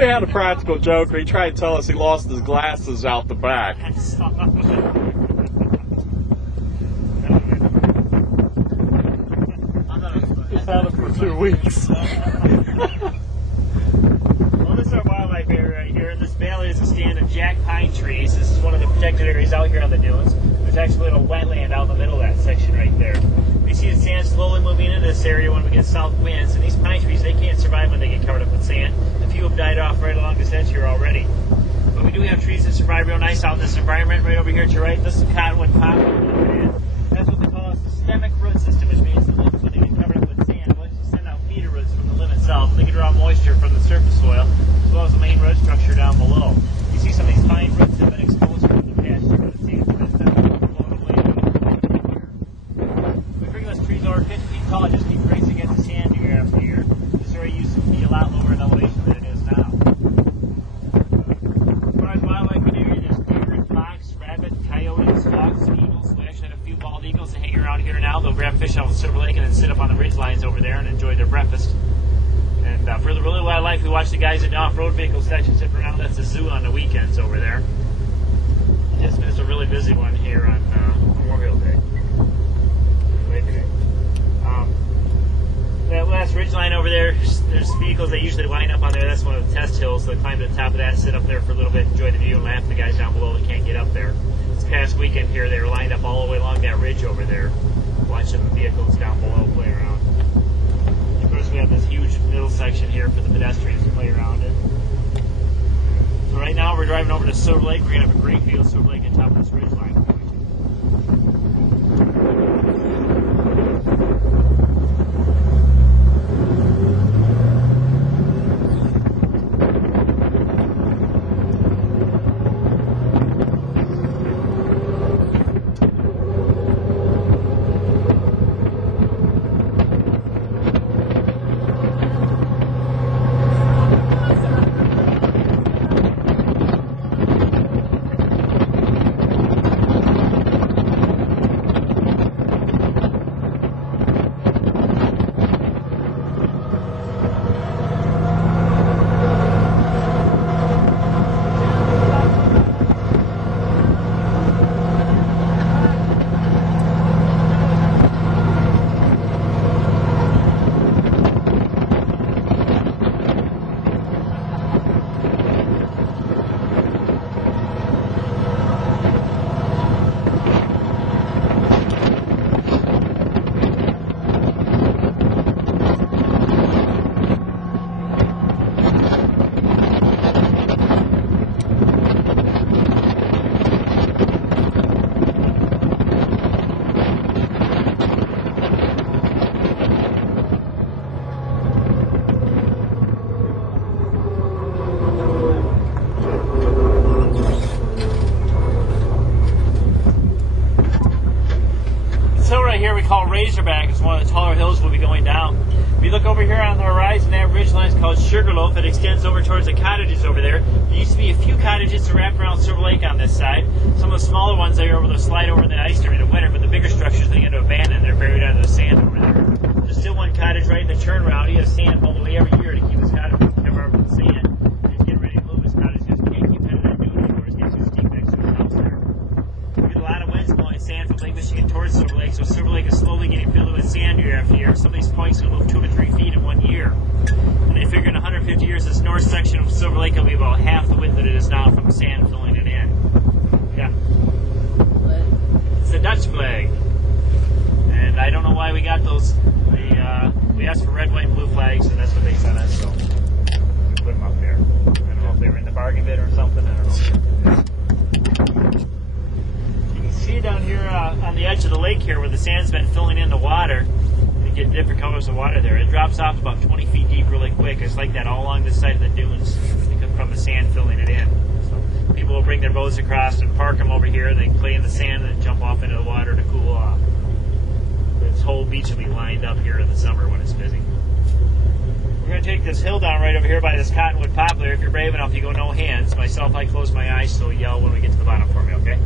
We had a practical joke where he tried to tell us he lost his glasses out the back. He's had them for 2 weeks. Well, this is our wildlife area right here. This valley is a stand of jack pine trees. This is one of the protected areas out here on the dunes. There's actually a little wetland out in the middle of that section right there. We see the sand slowly moving into this area when we get south winds, and these pine trees, they can't survive when they get covered up with sand. A few have died off right along this edge here already. But we do have trees that survive real nice out in this environment. Right over here to your right, this is cottonwood poplar. That's what they call a systemic root system, which means the limbs, when they get covered up with sand, will actually send out feeder roots from the limb itself. They can draw moisture from the surface soil, as well as the main root structure down below. You see some of these pine roots have been exposed for the past year to the sand, for instance. We bring those trees over 50 feet tall, just keep racing against the sand year after year. This area used to be a lot lower in elevation than it is now. As far as wildlife in the area, there's deer, fox, rabbit, coyotes, hawks, eagles. We actually had a few bald eagles that hang around here now. They'll grab fish out of Silver Lake and then sit up on the ridge lines over there and enjoy their breakfast. And for the really wildlife, we watch the guys in the off-road vehicles actually sit around. That's the zoo on the weekends over there. This is a really busy one here on Memorial Day. Labor Day. That last ridge line over there, there's vehicles that usually line up on there. That's one of the test hills. They climb to the top of that, sit up there for a little bit, enjoy the view, and laugh at the guys down below that can't get up there. This past weekend here, they were lined up all the way along that ridge over there, watching the vehicles down below play around. Of course, we have this huge middle section here for the pedestrians to play around in. So right now, we're driving over to Silver Lake. We're going to have a great view of Silver Lake on top of this ridge line. Razorback is one of the taller hills we'll be going down. If you look over here on the horizon, that ridge line is called Sugarloaf. It extends over towards the cottages over there. There used to be a few cottages to wrap around Silver Lake on this side. Some of the smaller ones they are able to slide over the ice during the winter, but the bigger structures they get to abandon. They're buried under the sand over there. There's still one cottage right in the churn route. He has sand probably every year to keep his cottage covered with sand. He's getting ready to move his cottage because he can't keep heading that dune anymore. It's getting too steep next to his house there. We get a lot of winds blowing sand from Lake Michigan towards Silver Lake, so Silver Lake is slowly getting filled with sand year after year. Some of these points will move 2 to 3 feet in 1 year. And they figure in 150 years, this north section of Silver Lake will be about half the width that it is now from sand filling it in. Yeah. It's the Dutch flag. And I don't know why we got those. We asked for red, white, and blue flags, and that's what they sent us, so we put them up there. I don't know if they were in the bargain bin or something. I don't know. You can see down here on the edge of the lake here where the sand's been filling in the water. You get different colors of water there. It drops off about 20 feet deep really quick. It's like that all along this side of the dunes from the sand filling it in. So people will bring their boats across and park them over here. They play in the sand and jump off into the water to cool off. This whole beach will be lined up here in the summer when it's busy. We're going to take this hill down right over here by this cottonwood poplar. If you're brave enough, you go no hands. Myself, I close my eyes, so yell when we get to the bottom for me, okay?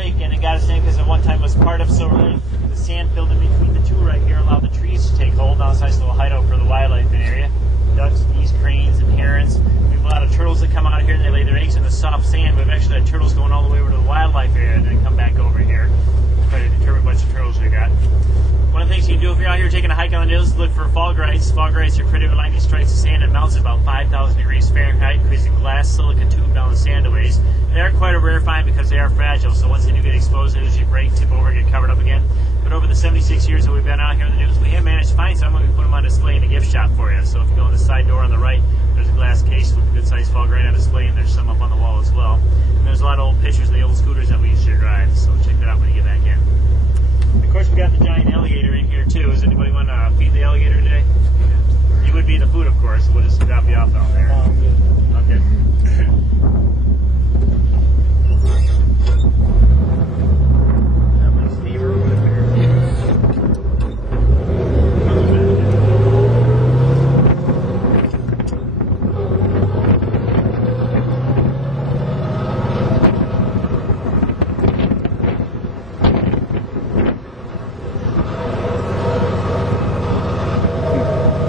Lake, and it got its name because at one time it was part of Silver Lake. The sand filled in between the two right here allowed the trees to take hold. Now it's a nice little hideout for the wildlife in the area. Ducks, geese, cranes, and herons. We have a lot of turtles that come out here and they lay their eggs in the soft sand. We've actually had turtles going all the way over to the wildlife area and then come back over here. Quite a determined bunch of turtles we got. One of the things you can do if you're out here taking a hike on the hills is look for fog rights. Fog rights are pretty lightning strikes of sand and melts at about 5,000 degrees Fahrenheit, creating glass silicon tube down the sandaways. They are quite a rare find because they are fragile, so once they do get exposed, they usually break, tip over, get covered up again. But over the 76 years that we've been out here in the news, we have managed to find some, and we put them on display in the gift shop for you. So if you go in the side door on the right, there's a glass case with a good-sized fog right on display, and there's some up on the wall as well. And there's a lot of old pictures of the old scooters that we used to drive, so check that out when you get back in. Of course, we got the giant alligator in here, too. Does anybody want to feed the alligator today? You would be the food, of course. We'll just drop you off out there.